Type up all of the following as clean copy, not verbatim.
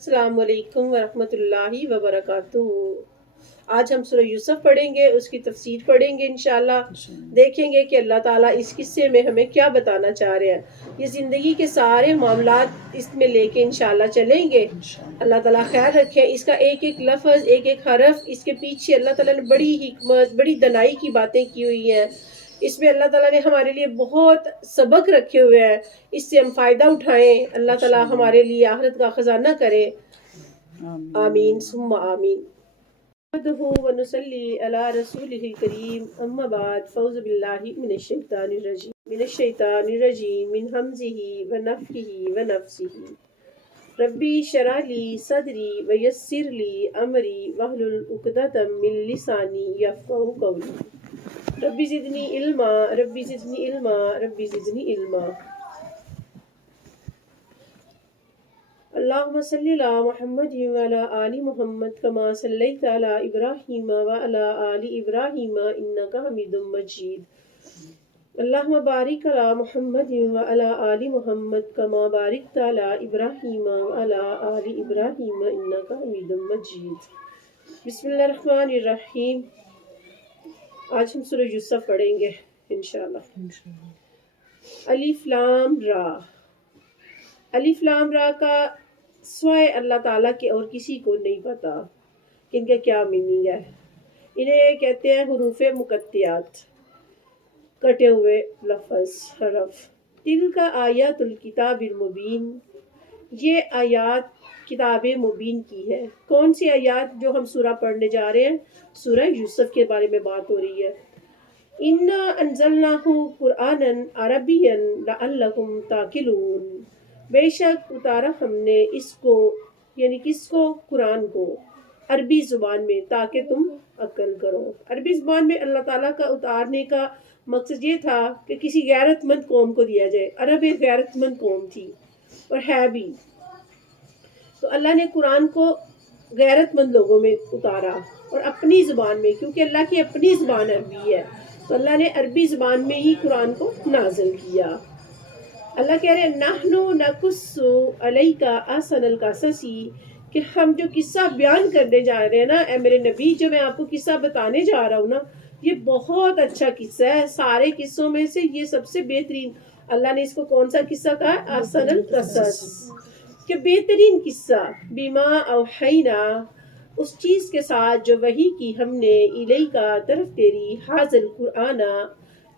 السلام علیکم ورحمۃ اللہ وبرکاتہ۔ آج ہم سورہ یوسف پڑھیں گے، اس کی تفسیر پڑھیں گے انشاءاللہ۔ دیکھیں گے کہ اللہ تعالیٰ اس قصے میں ہمیں کیا بتانا چاہ رہے ہیں۔ یہ زندگی کے سارے معاملات اس میں لے کے انشاءاللہ چلیں گے۔ اللہ تعالیٰ خیال رکھے، اس کا ایک ایک لفظ، ایک ایک حرف، اس کے پیچھے اللہ تعالیٰ نے بڑی حکمت، بڑی دنائی کی باتیں کی ہوئی ہیں۔ اس میں اللہ تعالیٰ نے ہمارے لیے بہت سبق رکھے ہوئے ہیں، اس سے ہم فائدہ اٹھائیں۔ اللہ تعالیٰ ہمارے لیے آخرت کا خزانہ کرے، آمین ثم آمین۔ نحمدہ ونصلی علی رسولہ الکریم، اما بعد، فاعوذ باللہ من الشیطان الرجیم من ھمزہ ونفخہ ونفثہ۔ ربی اشرح لی صدری ویسر لی امری واحلل عقدۃ من لسانی یفقہوا قولی۔ ربی زدنی علما، ربی زدنی علما، ربی زدنی علما۔ اللہم صلی علی محمد وعلی آل محمد کما صلیت علی ابراہیم وعلی آل ابراہیم انک حمید مجید۔ اللہم بارک علی محمد وعلی آل محمد کما بارکت علی ابراہیم وعلی آل ابراہیم انک حمید مجید۔ بسم اللہ الرحمن الرحیم۔ آج ہم سورہ یوسف پڑھیں گے انشاءاللہ۔ الف لام را۔ الف لام را کا سوائے اللہ تعالیٰ کے اور کسی کو نہیں پتا کہ ان کا کیا میننگ ہے۔ انہیں کہتے ہیں حروف مقطعات، کٹے ہوئے لفظ، حرف۔ تل کا آیات الکتاب المبین، یہ آیات کتاب مبین کی ہے۔ کون سی آیات جو ہم سورہ پڑھنے جا رہے ہیں؟ سورہ یوسف کے بارے میں بات ہو رہی ہے۔ اِنَّا أَنزَلْنَاهُ قُرْآنًا عَرَبِيًّا لَعَلَّكُمْ تَعْقِلُونَ، بے شک اتارا ہم نے اس کو، یعنی کس کو؟ قرآن کو، عربی زبان میں، تاکہ تم عقل کرو۔ عربی زبان میں اللہ تعالیٰ کا اتارنے کا مقصد یہ تھا کہ کسی غیرت مند قوم کو دیا جائے۔ عرب ایک غیرت مند قوم تھی اور ہے بھی، تو اللہ نے قرآن کو غیرت مند لوگوں میں اتارا اور اپنی زبان میں، کیونکہ اللہ کی اپنی زبان عربی ہے، تو اللہ نے عربی زبان میں ہی قرآن کو نازل کیا۔ اللہ کہہ رہے ہیں نحنو نقص علیک احسن القصص، کہ ہم جو قصہ بیان کرنے جا رہے ہیں نا اے میرے نبی، جو میں آپ کو قصہ بتانے جا رہا ہوں نا، یہ بہت اچھا قصہ ہے۔ سارے قصوں میں سے یہ سب سے بہترین، اللہ نے اس کو کون سا قصہ کہا؟ احسن القصص، کہ بہترین قصہ۔ بما اوحینا، اس چیز کے ساتھ جو وحی کی ہم نے، الیک طرف تیری، ھذا القرآن،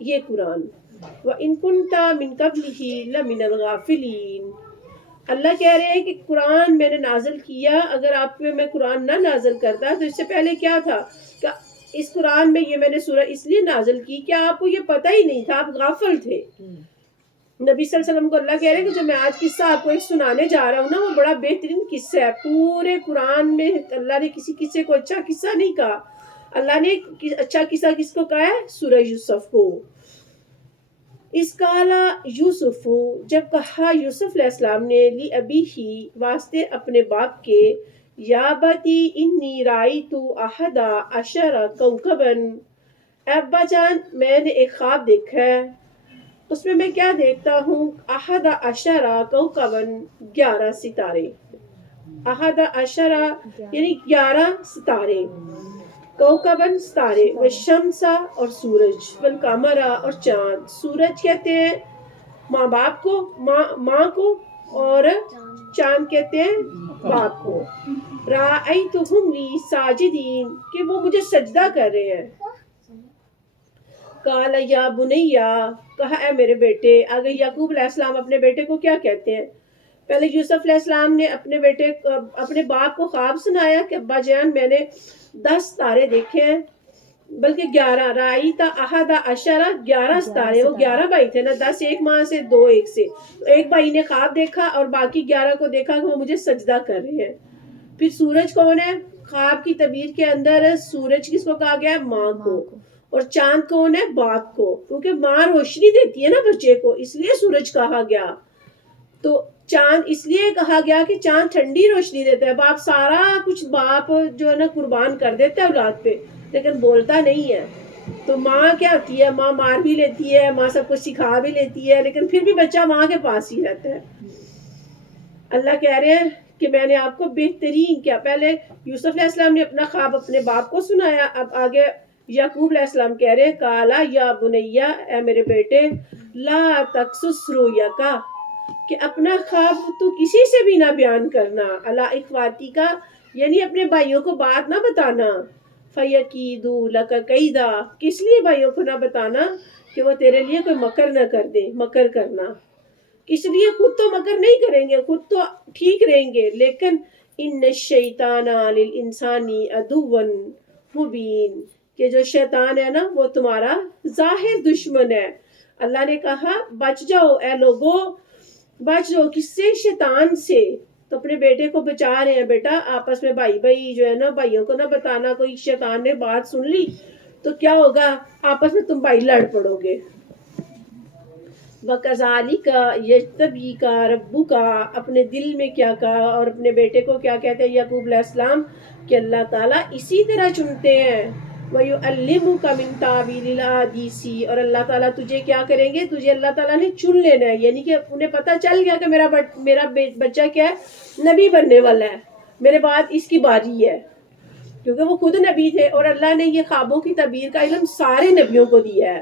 یہ قرآن، وَإِن كُنْتَ مِن قَبْلِهِ لَمِنَ الْغَافِلِينَ۔ اللہ کہہ رہے ہیں کہ قرآن میں نے نازل کیا، اگر آپ پہ میں قرآن نہ نازل کرتا تو اس سے پہلے کیا تھا کہ اس قرآن میں یہ میں نے سورہ اس لیے نازل کی کہ آپ کو یہ پتہ ہی نہیں تھا، آپ غافل تھے۔ نبی صلی اللہ علیہ وسلم کو اللہ کہہ رہے ہیں کہ جو میں آج قصہ آپ کو ایک سنانے جا رہا ہوں نا، وہ بڑا بہترین قصہ ہے۔ پورے قرآن میں اللہ نے کسی قصے کو اچھا قصہ نہیں کہا، اللہ نے اچھا قصہ کس کو کہا ہے؟ سورہ یوسف کو۔ اس کالا یوسف، جب کہا یوسف علیہ السلام نے، لی ابی ہی، واسطے اپنے باپ کے، یا بتی انی رائیت احد عشر کوکبا، اے ابا جان میں نے ایک خواب دیکھا ہے، اس میں کیا دیکھتا ہوں؟ احد عشر کوکبا، 11 ستارے۔ احد عشر یعنی 11 ستارے، کوکبن ستارے، والشمس اور سورج، والقمر اور چاند۔ سورج کہتے ہیں ماں باپ کو، ماں کو، اور چاند کہتے ہیں باپ کو۔ رأیتہم لی ساجدین، کہ وہ مجھے سجدہ کر رہے ہیں۔ قال یا بنیا، کہا اے میرے بیٹے۔ آگے یعقوب علیہ السلام اپنے بیٹے کو کیا کہتے ہیں؟ پہلے یوسف علیہ السلام نے اپنے باپ کو خواب سنایا کہ ابا جان میں نے 10 ستارے دیکھے ہیں، بلکہ 11۔ رائیتا احد عشر، 11 ستارے، وہ 11 بھائی تھے نا، 10 ایک ماں سے، 2 ایک سے، تو ایک بھائی نے خواب دیکھا اور باقی 11 کو دیکھا کہ وہ مجھے سجدہ کر رہے ہیں۔ پھر سورج کون ہے؟ خواب کی تعبیر کے اندر سورج کس کو کہا گیا ہے؟ ماں کو۔ اور چاند کون ہے؟ باپ کو، کیونکہ ماں روشنی دیتی ہے نا بچے کو، اس لیے سورج کہا گیا۔ تو چاند اس لیے کہا گیا کہ چاند ٹھنڈی روشنی دیتا ہے۔ باپ سارا کچھ، باپ جو ہے نا قربان کر دیتا ہے اولاد پہ، لیکن بولتا نہیں ہے۔ تو ماں کیا ہوتی ہے؟ ماں مار بھی لیتی ہے، ماں سب کچھ سکھا بھی لیتی ہے، لیکن پھر بھی بچہ ماں کے پاس ہی رہتا ہے۔ اللہ کہہ رہے ہیں کہ میں نے آپ کو بہترین کیا. پہلے یوسف علیہ السلام نے اپنا خواب اپنے باپ کو سنایا, اب آگے یعقوب علیہ السلام کہہ رہے کالا یا بنیا, اے میرے بیٹے, لا تقصص رؤیاک, کہ اپنا خواب تو کسی سے بھی نہ بیان کرنا, علی اخواتی کا یعنی اپنے بھائیوں کو بات نہ بتانا, فیکیدوا لک کیدا, کس لیے بھائیوں کو نہ بتانا کہ وہ تیرے لیے کوئی مکر نہ کر دیں. مکر کرنا کس لیے, خود تو مکر نہیں کریں گے, خود تو ٹھیک رہیں گے, لیکن ان الشیطان للانسان عدو مبین, کہ جو شیطان ہے نا وہ تمہارا ظاہر دشمن ہے. اللہ نے کہا بچ جاؤ اے لوگو, بچ جاؤ کس سے, شیطان سے. تو اپنے بیٹے کو بچا رہے ہیں, بیٹا آپس میں بھائی جو ہے نا بھائیوں کو نہ بتانا, کوئی شیطان نے بات سن لی تو کیا ہوگا, آپس میں تم بھائی لڑ پڑو گے. وَكَذَلِكَ يَجْتَبِيكَ رَبُّكَ, اپنے دل میں کیا کہا, اور اپنے بیٹے کو کیا کہتے ہیں یعقوب علیہ السلام, کہ اللہ تعالیٰ اسی طرح چنتے ہیں. وَيُعَلِّمُكَ مِن تَعْوِيلِ الْأَحَادِيثِ, اور اللہ تعالیٰ تجھے کیا کریں گے, تجھے اللہ تعالیٰ نے چن لینا ہے, یعنی کہ انہیں پتہ چل گیا کہ میرا بچہ کیا ہے, نبی بننے والا ہے, میرے بعد اس کی باری ہے, کیونکہ وہ خود نبی تھے, اور اللہ نے یہ خوابوں کی تعبیر کا علم سارے نبیوں کو دیا ہے.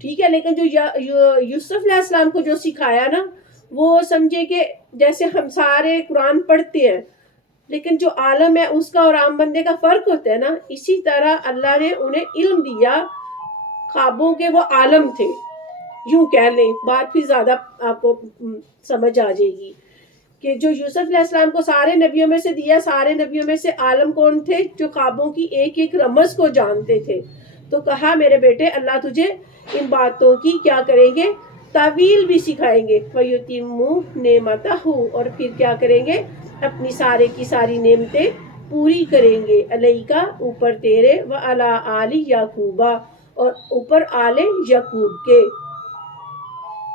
ٹھیک ہے, لیکن جو یوسف علیہ السلام کو جو سکھایا نا, وہ سمجھے کہ جیسے ہم سارے قرآن پڑھتے ہیں, لیکن جو عالم ہے اس کا اور عام بندے کا فرق ہوتا ہے نا, اسی طرح اللہ نے انہیں علم دیا خوابوں کے, وہ عالم تھے, یوں کہہ لیں, بات پھر زیادہ آپ کو سمجھ آ جائے گی, کہ جو یوسف علیہ السلام کو سارے نبیوں میں سے دیا, سارے نبیوں میں سے عالم کون تھے, جو خوابوں کی ایک ایک رمز کو جانتے تھے. تو کہا میرے بیٹے اللہ تجھے ان باتوں کی کیا کریں گے, تعویل بھی سکھائیں گے. وَيُتِمُّ نِعْمَتَهُ, اور پھر کیا کریں گے, اپنی سارے کی ساری نعمتیں پوری کریں گے, علیکا اوپر تیرے, وعلی آل یعقوب, اور اوپر آل یعقوب کے.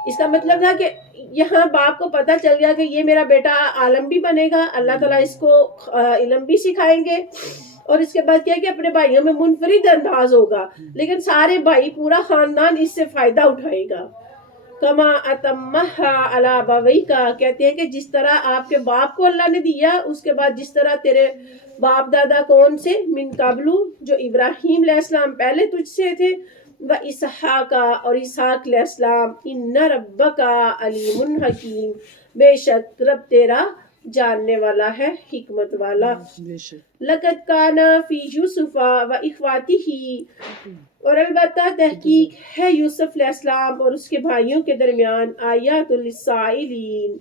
اس کا مطلب تھا کہ یہاں باپ کو پتہ چل گیا کہ یہ میرا بیٹا عالم بھی بنے گا, اللہ تعالیٰ اس کو علم بھی سکھائیں گے, اور اس کے بعد کیا کہ اپنے بھائیوں میں منفرد انداز ہوگا, لیکن سارے بھائی پورا خاندان اس سے فائدہ اٹھائے گا. کما اتمھا علی ابویک, کہتے ہیں کہ جس طرح آپ کے باپ کو اللہ نے دیا, اس کے بعد جس طرح تیرے باپ دادا کون سے, من قبل, جو ابراہیم علیہ السلام پہلے تجھ سے تھے, و اسحاق, اور اسحاق علیہ السلام, ان ربک علیم حکیم, بے شک رب تیرا جاننے والا ہے, حکمت والا. لقد کان فی یوسف و اخواتہ, اور البتہ تحقیق ہے یوسف علیہ السلام اور اس کے بھائیوں کے درمیان, آیات للسائلین,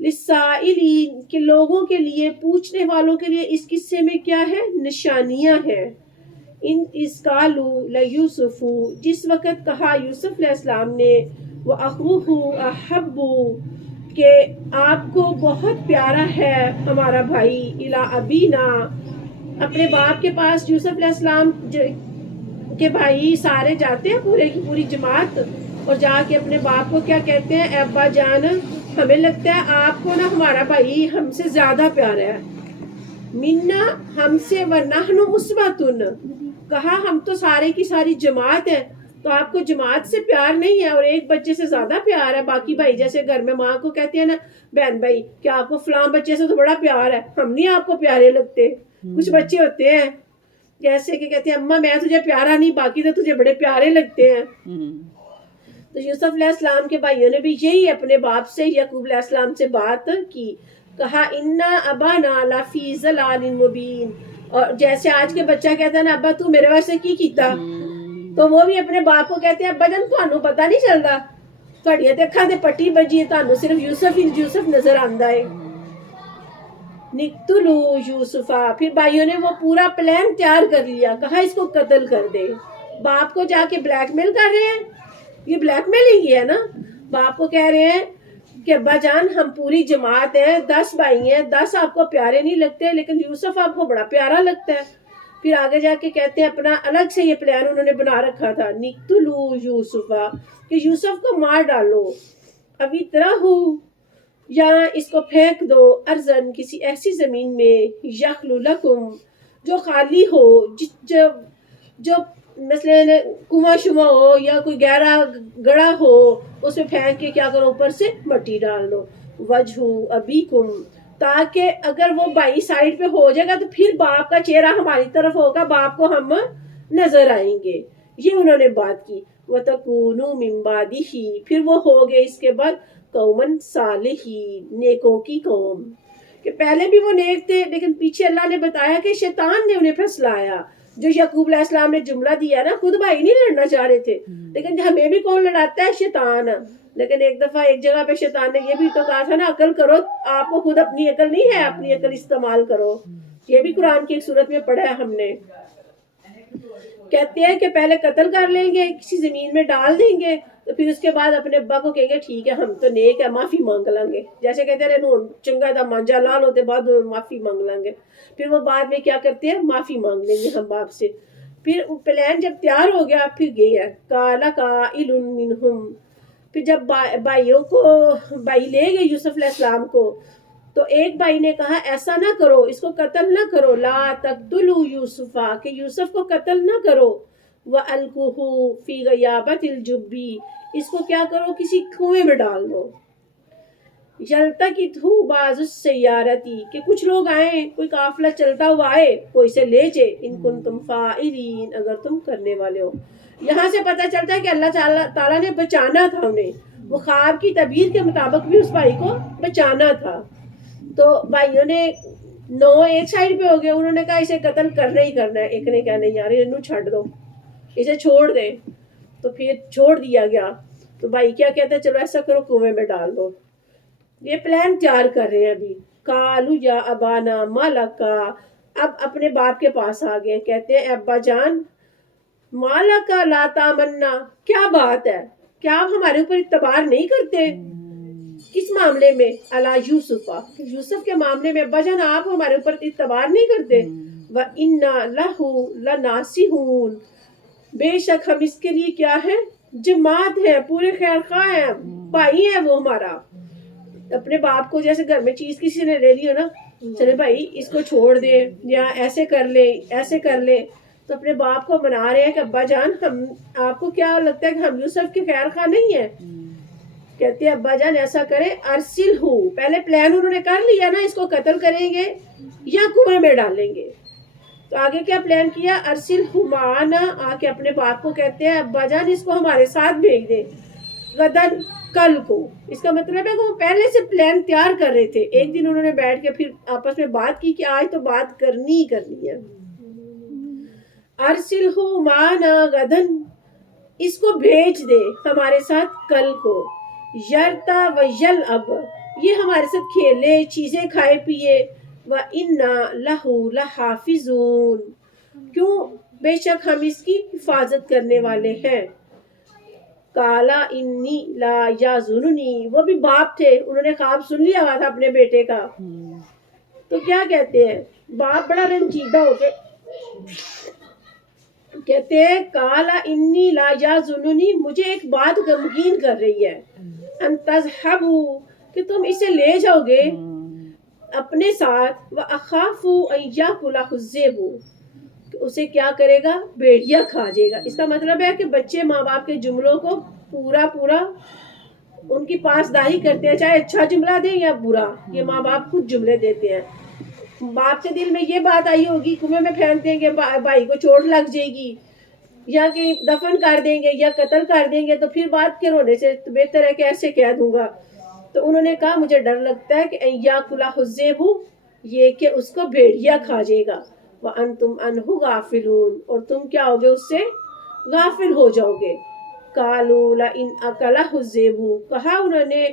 للسائلین, کہ لوگوں کے لیے, پوچھنے والوں کے لیے اس قصے میں کیا ہے, نشانیاں ہیں. ان اس قالو لیوسف, جس وقت کہا یوسف علیہ السلام نے, وہ اخوہ احب, کہ آپ کو بہت پیارا ہے ہمارا بھائی, الی ابینا, اپنے باپ کے پاس. یوسف علیہ السلام کے بھائی سارے جاتے ہیں, پورے کی پوری جماعت, اور جا کے اپنے باپ کو کیا کہتے ہیں, اے ابا جان, ہمیں لگتا ہے آپ کو نا ہمارا بھائی ہم سے زیادہ پیارا ہے. منا, ہم سے, ونحن اسوۃ, کہا ہم تو سارے کی ساری جماعت ہیں, تو آپ کو جماعت سے پیار نہیں ہے, اور ایک بچے سے زیادہ پیار ہے. باقی بھائی جیسے گھر میں ماں کو کہتی ہے نا, بہن بھائی کیا آپ کو فلاں بچے سے تو بڑا پیار ہے, ہم نہیں آپ کو پیارے لگتے. کچھ بچے ہوتے ہیں جیسے کہ کہتے ہیں اماں میں تجھے پیارا نہیں, باقی تو تجھے بڑے پیارے لگتے ہیں. تو یوسف علیہ السلام کے بھائیوں نے بھی یہی اپنے باپ سے, یعقوب علیہ السلام سے بات کی, کہا انا ابانا لفی ضلال مبین, اور جیسے آج کے بچہ کہتا ہے نا ابا تو میرے واسطے کی کیتا, تو وہ بھی اپنے باپ کو کہتے ہیں ابا جان تھانوں پتہ نہیں چلتا, تھوڑیاں تے اکھاں تے پٹی بجی ہے, تھانوں صرف یوسف ہی یوسف نظر آندا ہے. نقتلو یوسفا, پھر بھائیوں نے وہ پورا پلان تیار کر لیا, کہا اس کو قتل کر دے. باپ کو جا کے بلیک میل کر رہے ہیں, یہ بلیک میلنگ ہی ہے نا. باپ کو کہہ رہے ہیں کہ ابا جان ہم پوری جماعت ہیں, 10 بھائی ہیں, 10 آپ کو پیارے نہیں لگتے, لیکن یوسف آپ کو بڑا پیارا لگتا ہے. پھر آگے جا کے کہتے ہیں اپنا الگ سے یہ پلان انہوں نے بنا رکھا تھا, نقتلو یوسفا, کہ یوسف کو مار ڈالو, ابھی طرح ہو, یا اس کو پھینک دو, ارزن, کسی ایسی زمین میں, یخلو لکم, جو خالی ہو, جو مثلا کنواں شما ہو یا کوئی گہرا گڑا ہو, اس میں پھینک کے کیا کرو, اوپر سے مٹی ڈال دو. وجہ ابیکم, تاکہ اگر وہ بھائی سائڈ پہ ہو جائے گا تو پھر باپ کا چہرہ ہماری طرف ہوگا, باپ کو ہم نظر آئیں گے. یہ انہوں نے بات کی. وَتَكُونُوا مِن بَعْدِهِ, پھر وہ ہو گئے اس کے بعد قومًا صالحین, نیکوں کی قوم. کہ پہلے بھی وہ نیک تھے لیکن پیچھے اللہ نے بتایا کہ شیطان نے انہیں پھسلایا. جو یعقوب علیہ السلام نے جملہ دیا نا, خود بھائی نہیں لڑنا چاہ رہے تھے لیکن ہمیں بھی کون لڑاتا ہے؟ شیطان. لیکن ایک دفعہ ایک جگہ پہ شیطان نے یہ بھی تو کہا تھا نا, عقل کرو, آپ کو خود اپنی عقل نہیں ہے, اپنی عقل استعمال کرو. یہ بھی قرآن کی ایک صورت میں پڑھا ہے ہم نے. کہتے ہیں کہ پہلے قتل کر لیں گے, کسی زمین میں ڈال دیں گے, تو پھر اس کے بعد اپنے ابا کو کہیں گے ٹھیک ہے ہم تو نیک ہے, معافی مانگ لیں گے. جیسے کہتے رہے نون چنگا دا مانجا لال ہوتے بعد معافی مانگ لیں گے. پھر وہ بعد میں کیا کرتے ہیں, معافی مانگ لیں گے ہم باپ سے. پھر پلان جب تیار ہو گیا پھر گئے ہیں. قَالَ قَائِلٌ مِّنْهُمْ, پھر جب بھائیوں کو بھائی لے گئے یوسف علیہ السلام کو, تو ایک بھائی نے کہا ایسا نہ کرو, اس کو قتل نہ کرو. لا تقتلوا یوسف, کہ یوسف کو قتل نہ کرو. وَأَلْقُوهُ فِي غَيَابَتِ الْجُبِّ, اس کو کیا کرو, کسی کنویں میں ڈال دو. یلتقطہ بعض السیارتی, کہ کچھ لوگ آئیں, کوئی قافلہ چلتا ہوا آئے, کوئی سے لے جائے. ان کنتم فاعلین, اگر تم کرنے والے ہو. یہاں سے پتہ چلتا ہے کہ اللہ تعالیٰ نے بچانا تھا انہیں, وہ خواب کی تعبیر کے مطابق بھی اس بھائی کو بچانا تھا. تو بھائیوں نے ایک سائڈ پہ ہو گئے, انہوں نے کہا اسے قتل کرنا ہی کرنا ہے. ایک نے کہا نہیں یار انہوں چھڑ دو, اسے چھوڑ دیں. تو پھر چھوڑ دیا گیا. تو بھائی کیا کہتے ہیں, چلو ایسا کرو کنویں میں ڈال دو. یہ پلان تیار کر رہے ہیں ابھی. قالوا یا ابانا ما لکا, اب اپنے باپ کے پاس آ گئے, کہتے ہیں ابا جان ما لکا لا تامنا, کیا بات ہے, کیا آپ ہمارے اوپر اعتبار نہیں کرتے؟ کس معاملے میں؟ علی یوسف, یوسف کے معاملے میں. ابا جان آپ ہمارے اوپر اعتبار نہیں کرتے. وَإِنَّا لَهُ لَنَاصِحُونَ, بے شک ہم اس کے لیے کیا ہے, جماعت ہے, پورے خیر خواہ ہیں, بھائی ہے وہ ہمارا. اپنے باپ کو جیسے گھر میں چیز کسی نے لے لی ہو نا, چلے بھائی اس کو چھوڑ دے, یا ایسے کر لے ایسے کر لے, تو اپنے باپ کو منا رہے ہیں کہ ابا جان ہم, آپ کو کیا لگتا ہے کہ ہم یوسف کے خیر خواہ نہیں ہیں؟ کہتے ہیں ابا جان ایسا کرے, ارسل ہو, پہلے پلان انہوں نے کر لیا نا, اس کو قتل کریں گے یا کنویں میں ڈالیں گے. تو آگے کیا پلان کیا, ارسل ہو معانا, آ کے اپنے باپ کو کہتے ہیں ابا جان اس کو ہمارے ساتھ بھیج دے, غدن, کل کو. اس کا مطلب ہے کہ وہ پہلے سے پلان تیار کر رہے تھے. ایک دن انہوں نے بیٹھ کے پھر آپس میں بات کی کہ آج تو بات کرنی ہی کرنی ہے. ارسل ہو معانا غدن, اس کو بھیج دے ہمارے ساتھ کل کو. یرتا و یلعب, یہ ہمارے ساتھ کھیلے, چیزیں کھائے پیے. وَإِنَّا لَهُ لَحَافِظُونَ, کیوں, بے شک ہم اس کی حفاظت کرنے والے ہیں. قَالَ إِنِّي لَا يَحْزُنُنِي, وہ بھی باپ تھے, انہوں نے خواب سن لیا ہوا تھا اپنے بیٹے کا. تو کیا کہتے ہیں, باپ بڑا رنجیدہ ہو کے کہتے ہیں قَالَ إِنِّي لَا يَحْزُنُنِي, مجھے ایک بات غمگین کر رہی ہے, ان تذهبوا, کہ تم اسے لے جاؤ گے اپنے ساتھ. وَأَخَافُ أَن يَأْكُلَهُ الذِّئْبُ, اسے کیا کرے گا, بھیڑیا کھا جائے گا. اس کا مطلب ہے کہ بچے ماں باپ کے جملوں کو پورا ان کی پاسداری کرتے ہیں, چاہے اچھا جملہ دیں یا برا. یہ ماں باپ خود جملے دیتے ہیں. باپ کے دل میں یہ بات آئی ہوگی, کنویں میں پھینک دیں گے, بھائی کو چوٹ لگ جائے گی, یا کہ دفن کر دیں گے یا قتل کر دیں گے, تو پھر بات کے رونے سے بہتر ہے کہ ایسے کہہ دوں گا. تو انہوں نے کہا مجھے ڈر لگتا ہے کہ ان یاکلہ الذئب, یہ کہ اس کو بھیڑیا کھا جائے گا. وَأَنْتُمْ عَنْهُ غَافِلُونَ, اور تم کیا ہوگے, اس سے غافل ہو جاؤ گے. قَالُوا لَئِنْ أَكَلَهُ الذِّئْبُ, کہا انہوں نے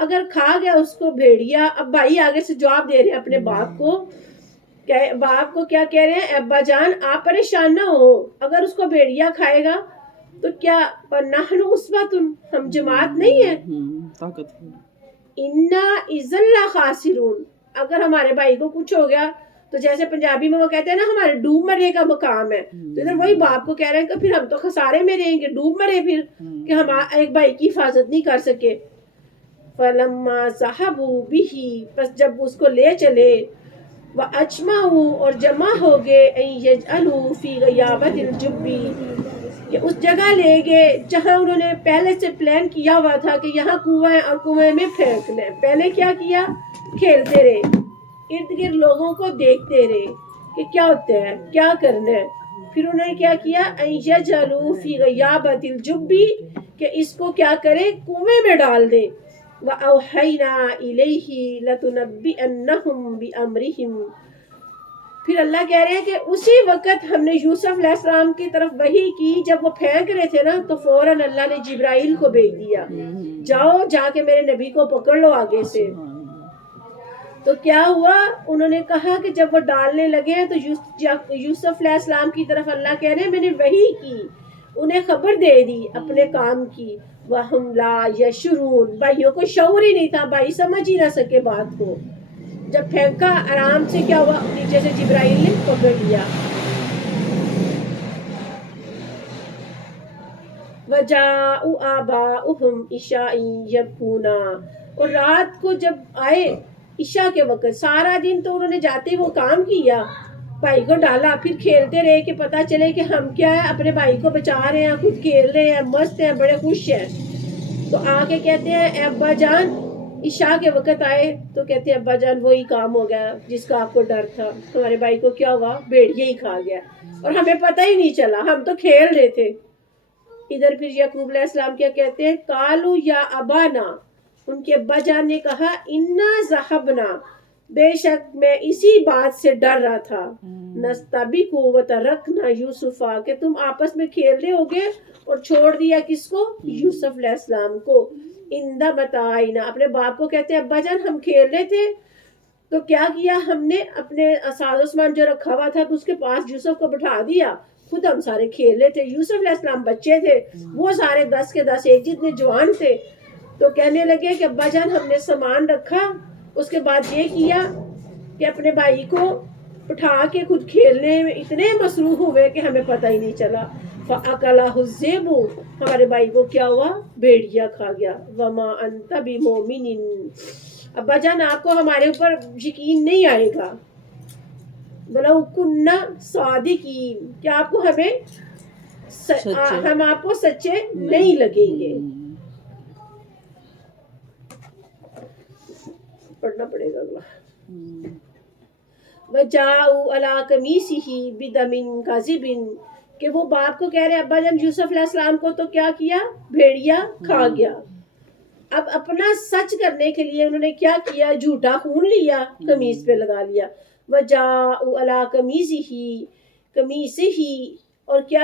اگر کھا گیا اس کو بھیڑیا. اب بھائی آگے سے جواب دے رہے ہیں اپنے باپ کو, باپ کو کیا کہہ رہے ہیں, ابا جان آپ پریشان نہ ہو, اگر اس کو بھیڑیا کھائے گا تو کیا, نحن عصبۃ, ہم جماعت نہیں ہے, انا اذا لخاسرون, اگر ہمارے بھائی کو کچھ ہو گیا تو جیسے پنجابی میں وہ کہتے ہیں نا ہمارے ڈوب مرنے کا مقام ہے, تو ادھر وہی باپ کو کہہ رہے ہیں کہ پھر ہم تو خسارے میں رہیں گے, ڈوب مرے پھر, کہ ہم ایک بھائی کی حفاظت نہیں کر سکے. فلما ذهبوا به, پس جب اس کو لے چلے, وَأَجْمَعُوا, اور جمع ہو گئے, أَن يَجْعَلُوا فِي غَيَابَتِ الْجُبِّ, کہ اس جگہ لے گئے جہاں انہوں نے پہلے سے پلان کیا ہوا تھا کہ یہاں کنواں ہے اور کنویں میں پھینکنا ہے. پہلے کیا کیا, کھیلتے رہے, ارد گرد لوگوں کو دیکھتے رہے کہ کیا ہوتا ہے، کیا کرنا ہے. پھر انہوں نے کیا کیا، یجعلوا فی غیابۃ الجب، کہ اس کو کیا کرے، کنویں میں ڈال دے. وَأَوْحَيْنَا إِلَيْهِ لَتُنَبِّئَنَّهُمْ بِأَمْرِهِمْ. پھر اللہ کہہ رہے ہیں کہ اسی وقت ہم نے یوسف علیہ السلام کی طرف وحی کی. جب وہ پھینک رہے تھے نا تو فوراً اللہ نے جبرائیل کو بھیج دیا، جاؤ جا کے میرے نبی کو پکڑ لو آگے سے. تو کیا ہوا، انہوں نے کہا کہ جب وہ ڈالنے لگے تو یوسف علیہ السلام کی طرف اللہ کہہ رہے ہیں میں نے وحی کی، انہیں خبر دے دی اپنے کام کی. وَهُمْ لَا يَشْعُرُونَ. بھائیوں کو شعور ہی نہیں تھا، بھائی سمجھ ہی نہ سکے بات کو. جب پھینکا آرام سے کیا ہوا، نیچے سے جبرائیل نے پکڑ لیا. وَجَاءُوا آبَاءَهُمْ عِشَاءً يَبْكُونَ. اور رات کو جب آئے عشاء کے وقت، سارا دن تو انہوں نے جاتے وہ کام کیا، بھائی کو ڈالا، پھر کھیلتے رہے کہ پتہ چلے کہ ہم کیا ہے اپنے بھائی کو بچا رہے ہیں، خود کھیل رہے ہیں، مست ہیں، بڑے خوش ہیں. تو آ کے کہتے ہیں اے ابا جان، عشاء کے وقت آئے تو کہتے ہیں ابا جان وہی کام ہو گیا جس کا آپ کو ڈر تھا، ہمارے بھائی کو کیا ہوا، بھیڑیا ہی کھا گیا اور ہمیں پتہ ہی نہیں چلا، ہم تو کھیل رہے تھے. ادھر پھر یعقوب علیہ السلام کیا کہتے ہیں، قالوا یا ابانا، ان کے ابا جان نے کہا، انا ذہبنا، بے شک میں اسی بات سے ڈر رہا تھا، نستبق وترکنا یوسفا، کہ تم آپس میں کھیل رہے ہوگے اور چھوڑ دیا کس کو، یوسف علیہ السلام کو. عند متاعنا، اپنے باپ کو کہتے ہیں ابا جان ہم کھیل رہے تھے تو کیا کیا ہم نے، اپنے ساز و سامان جو رکھا ہوا تھا تو اس کے پاس یوسف کو بٹھا دیا، خود ہم سارے کھیل رہے تھے. یوسف علیہ السلام بچے تھے، وہ سارے 10 کے 10 ایک جتنے جوان تھے. تو کہنے لگے کہ ابا جان ہم نے سامان رکھا، اس کے بعد یہ کیا کہ اپنے بھائی کو اٹھا کے خود کھیلنے میں اتنے مصروف ہوئے کہ ہمیں پتہ ہی نہیں چلا. فَأَكَلَهُ الذِّئْبُ، ہمارے بھائی کو کیا ہوا، بھیڑیا کھا گیا. وَمَا أَنْتَ بِمُؤْمِنٍ، ابا جان آپ کو ہمارے اوپر یقین نہیں آئے گا. وَلَوْ كُنَّا صَادِقِينَ، کیا آپ کو ہم آپ کو سچے نہیں لگیں گے. پڑھنا پڑے گا اگلا. وَجَاءُوا عَلَىٰ قَمِيصِهِ بِدَمٍ كَاذِبٍ، کہ وہ باپ کو کہہ رہے ابا جان یوسف علیہ السلام کو تو کیا کیا، بھیڑیا کھا گیا. اب اپنا سچ کرنے کے لیے انہوں نے کیا کیا، جھوٹا خون لیا، قمیص پہ لگا لیا. وَجَاءُوا عَلَىٰ قَمِيصِهِ، اور کیا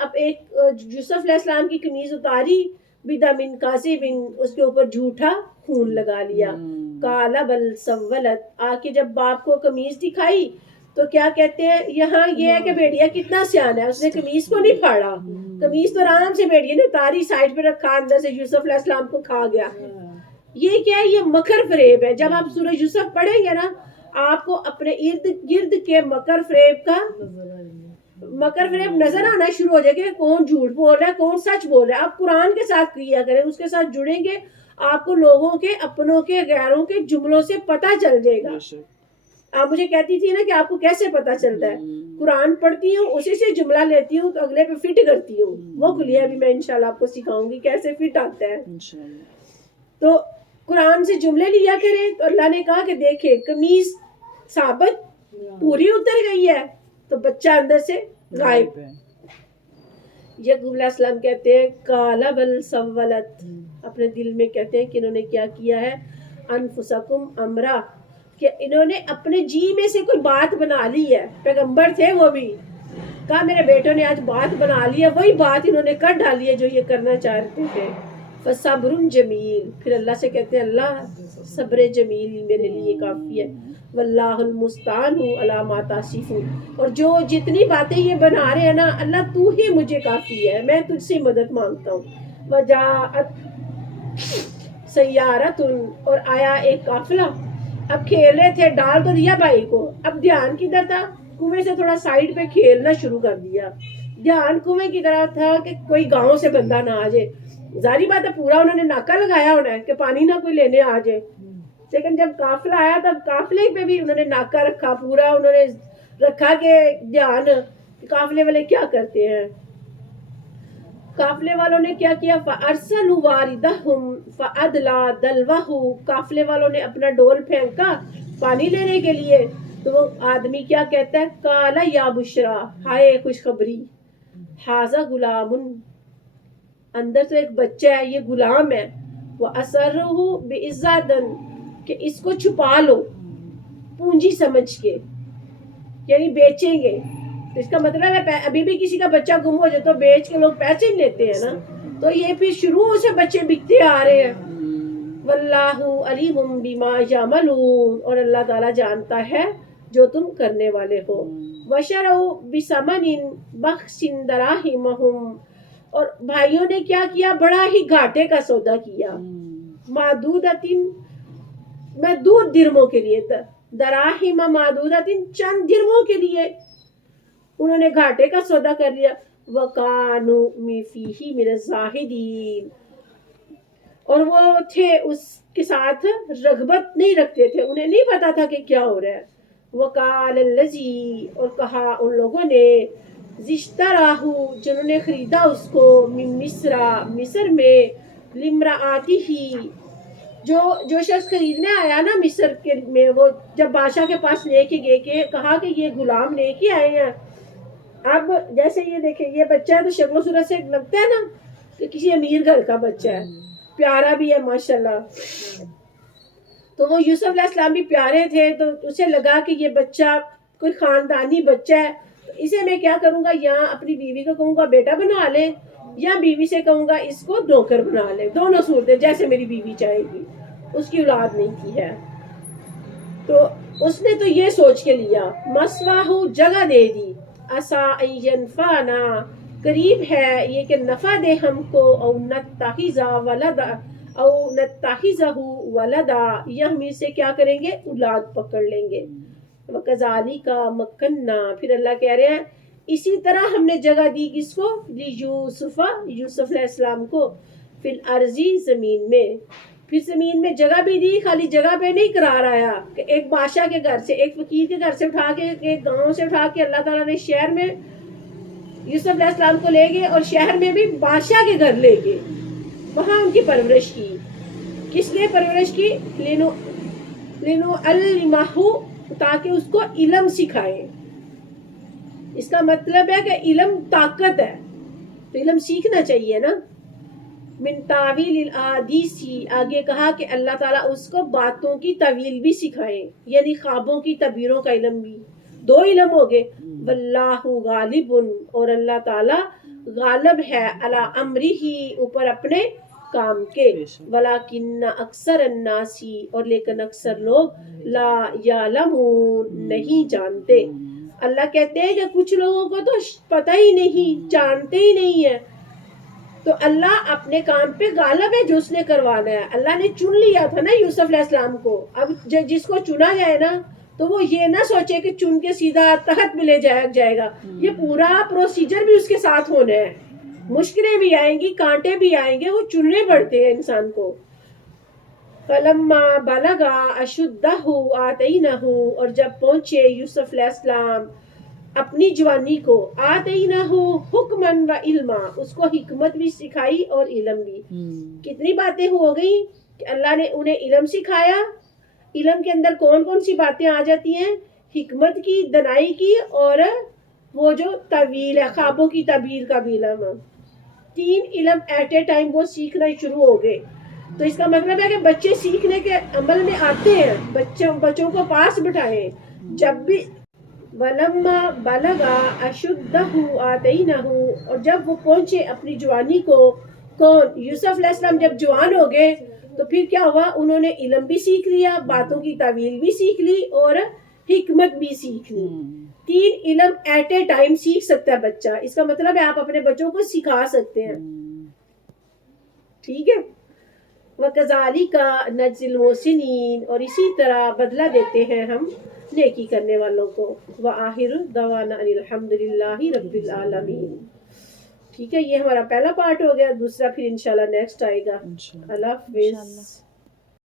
اب ایک یوسف علیہ السلام کی قمیض اتاری، بِدَمٍ كَاذِبٍ، اس کے اوپر جھوٹا خون لگا لیا. قَالَ بَلْ سَوَّلَتْ، آ کے جب باپ کو قمیض دکھائی تو کیا کہتے ہیں، یہاں یہ ہے کہ بھیڑیا کتنا سیانا ہے، اس نے قمیض کو نہیں پھاڑا، قمیض تو آرام سے بھیڑیا نے اتاری، سائڈ پہ رکھا، اندر سے یوسف علیہ السلام کو کھا گیا. یہ کیا ہے، یہ مکر فریب ہے. جب آپ سورہ یوسف پڑھیں گے نا آپ کو اپنے ارد گرد کے مکر فریب نظر آنا شروع ہو جائے گا، کون جھوٹ بول رہا ہے کون سچ بول رہا ہے. آپ قرآن کے ساتھ کیا کریں، اس کے ساتھ جڑیں گے، آپ کو لوگوں کے، اپنوں کے، غیروں کے جملوں سے پتہ چل جائے گا. آپ مجھے کہتی تھی نا کہ آپ کو کیسے پتہ چلتا ہے، قرآن پڑھتی ہوں اسی سے جملہ لیتی ہوں تو اگلے پہ فٹ کرتی ہوں. وہ کلیہ بھی میں انشاءاللہ آپ کو سکھاؤں گی کیسے فٹ آتا ہے. تو قرآن سے جملے لیا کریں. تو اللہ نے کہا کہ دیکھیں قمیض ثابت پوری اتر گئی ہے تو بچہ اندر سے غائب. یعقوب علیہ السلام کہتے ہیں قال بل سولت، اپنے دل میں کہتے ہیں کہ انہوں نے کیا کیا ہے، انفسکم امرا، کہ انہوں نے اپنے جی میں سے کوئی بات بنا لی ہے. پیغمبر تھے وہ بھی، کہا میرے بیٹوں نے آج بات بنا لی ہے، وہی بات انہوں نے کر ڈالی ہے جو یہ کرنا چاہتے تھے. فصبر جمیل، پھر اللہ سے کہتے ہیں اللہ صبر جمیل میرے لیے کافی ہے. واللہ المستعان علی ما تصفون، اور جو جتنی باتیں یہ بنا رہے ہیں نا اللہ تو ہی مجھے کافی ہے، میں تجھ سے مدد مانگتا ہوں. وجاءت سیارۃ، اور آیا ایک قافلہ. اب کھیل رہے تھے، ڈال تو دیا بھائی کو، اب دھیان کدھر تھا، کنویں سے تھوڑا سائڈ پہ کھیلنا شروع کر دیا. دھیان کنویں کی طرح تھا کہ کوئی گاؤں سے بندہ نہ آ جائے. ظاہری بات ہے پورا انہوں نے ناکا لگایا ہونا ہے کہ پانی نہ کوئی لینے آ جائے. لیکن جب قافلہ آیا تب قافلے پہ بھی انہوں نے ناکا رکھا، پورا انہوں نے رکھا کہ دھیان قافلے والے کیا کرتے ہیں. قافلے والوں نے کیا کیا، فَأَرْسَلُوا وَارِدَهُمْ فَأَدْلَىٰ دَلْوَهُ، قافلے والوں نے اپنا ڈول پھینکا پانی لینے کے لیے، تو وہ آدمی کیا کہتا ہے، کالا یا بشرا، ہائے خوشخبری، ہاذا غلام، اندر تو ایک بچہ ہے، یہ غلام ہے، وہ اسرہ بعزادن، کہ اس کو چھپا لو پونجی سمجھ کے، یعنی بیچیں گے. تو اس کا مطلب ہے ابھی بھی کسی کا بچہ گم ہو جائے تو بیچ کے لوگ پیسے لیتے ہیں نا، تو یہ پھر شروع سے بچے بکتے آ رہے ہیں. واللہ علیم بما یعملون، اور اللہ تعالیٰ جانتا ہے جو تم کرنے والے ہو. وشروا بثمن بخس دراہمہم، اور بھائیوں نے کیا کیا، بڑا ہی گھاٹے کا سودا کیا، محدود درموں کے لیے، دراہم معدودۃ، چند درموں کے لیے انہوں نے گھاٹے کا سودا کر لیا. وَكَانُوا فِيهِ مِنَ الزَّاهِدِينَ، اور وہ تھے اس کے ساتھ رغبت نہیں رکھتے تھے، انہیں نہیں پتا تھا کہ کیا ہو رہا ہے. وَقَالَ الَّذِي، اور کہا ان لوگوں نے، اشتراہ، جنہوں نے خریدا اس کو، من مصر، مصر میں، لامرأتہ، جو شخص خریدنے آیا نا مصر کے میں، وہ جب بادشاہ کے پاس لے کے گئے کہ کہا کہ یہ غلام لے کے آئے ہیں. اب جیسے یہ دیکھیں یہ بچہ ہے تو شکل و صورت سے لگتا ہے نا کہ کسی امیر گھر کا بچہ ہے، پیارا بھی ہے ماشاءاللہ. تو وہ یوسف علیہ السلام بھی پیارے تھے، تو اسے لگا کہ یہ بچہ کوئی خاندانی بچہ ہے، تو اسے میں کیا کروں گا، یہاں اپنی بیوی کو کہوں گا بیٹا بنا لے، یا بیوی سے کہوں گا اس کو نوکر بنا لے، دونوں صورتیں جیسے میری بیوی چاہے گی. اس کی اولاد نہیں کی ہے تو اس نے تو یہ سوچ کے لیا. مسواہ، جگہ دے دی. عسیٰ ان ینفعنا، قریب ہے یہ کہ نفع دے ہم کو، او نتخذہ ولدا، یا ہم اسے کیا کریں گے، اولاد پکڑ لیں گے. وکذالک مکننا، پھر اللہ کہہ رہے ہیں اسی طرح ہم نے جگہ دی کس کو، یوسف علیہ السلام کو، فی الارض، زمین میں. پھر زمین میں جگہ بھی دی، خالی جگہ پہ نہیں قرار آیا کہ ایک بادشاہ کے گھر سے، ایک فقیر کے گھر سے اٹھا کے، ایک گاؤں سے اٹھا کے اللہ تعالیٰ نے شہر میں یوسف علیہ السلام کو لے گئے، اور شہر میں بھی بادشاہ کے گھر لے گئے، وہاں ان کی پرورش کی. کس لیے پرورش کی، لِنُعَلِّمَہُ، تاکہ اس کو علم سکھائیں. اس کا مطلب ہے کہ علم طاقت ہے تو علم سیکھنا چاہیے نا. من تعویل الاحادیث، آگے کہا کہ اللہ تعالیٰ اس کو باتوں کی تعویل بھی سکھائیں، یعنی خوابوں کی تعبیروں کا علم بھی. دو علم ہو گئے. واللہ غالب، اور اللہ تعالیٰ غالب ہے، علی امرہ، اوپر اپنے کام کے. ولیکن اکثر الناس، اور لیکن اکثر لوگ، لا یعلمون، نہیں جانتے. اللہ کہتے ہیں کہ کچھ لوگوں کو تو پتہ ہی نہیں، جانتے ہی نہیں ہے. تو اللہ اپنے کام پہ غالب ہے، جو اس نے کروانا ہے. اللہ نے چن لیا تھا نا یوسف علیہ السلام کو، اب جس کو چنا جائے نا تو وہ یہ نہ سوچے کہ چن کے سیدھا تحت میں لے جائے گا. یہ پورا پروسیجر بھی اس کے ساتھ ہونا ہے، مشکلیں بھی آئیں گی، کانٹے بھی آئیں گے، وہ چننے پڑتے ہیں انسان کو. فلما بلغ اشدہ آتینہ، اور جب پہنچے یوسف علیہ السلام اپنی جوانی کو، آتینہ حکماً و علما، اس کو حکمت بھی سکھائی اور علم بھی. کتنی باتیں ہو گئی کہ اللہ نے انہیں علم سکھایا. علم کے اندر کون کون سی باتیں آ جاتی ہیں، حکمت کی، دنائی کی، اور وہ جو تعویل ہے، خوابوں کی تعبیر کا بھی علم. 3 علم ایٹ اے ٹائم وہ سیکھنا شروع ہو گئے. تو اس کا مطلب ہے کہ بچے سیکھنے کے عمل میں آتے ہیں، بچوں کو پاس بٹھائیں جب بھی. ولما بلغ اشدہ آتینہ، اور جب وہ پہنچے اپنی جوانی کو، کون، یوسف علیہ السلام جب جوان ہو گئے تو پھر کیا ہوا، انہوں نے علم بھی سیکھ لیا، باتوں کی تعویل بھی سیکھ لی، اور حکمت بھی سیکھ لی. 3 علم ایٹ اے ٹائم سیکھ سکتا ہے بچہ. اس کا مطلب ہے آپ اپنے بچوں کو سکھا سکتے ہیں. ٹھیک ہے. وَكَذَلِكَ نَجْزِي الْمُحْسِنِينَ، اور اسی طرح بدلہ دیتے ہیں ہم نیکی کرنے والوں کو. وَآخِرُ دَعْوَانَا أَنِ الْحَمْدُ لِلَّهِ رَبِّ الْعَالَمِينَ. ٹھیک ہے، یہ ہمارا پہلا پارٹ ہو گیا، دوسرا پھر انشاءاللہ نیکسٹ آئے گا. اللہ حافظ.